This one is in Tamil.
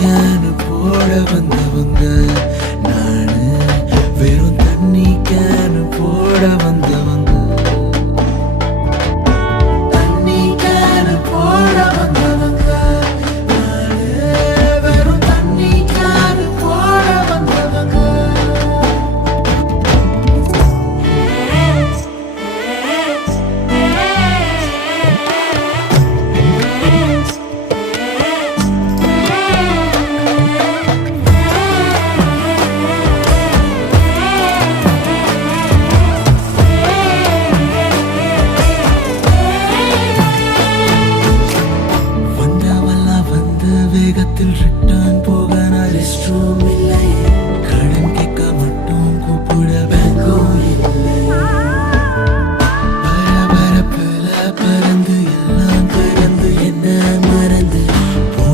கேனு போட வந்தவங்க நானு, வெறும் தண்ணி கேனு போட வந்தவங்க. தண்ணி கேனு போட வந்தவங்க நானு, வெறும் தண்ணி கேனு போட வந்தவங்க. வேகத்தில் ரிட்ட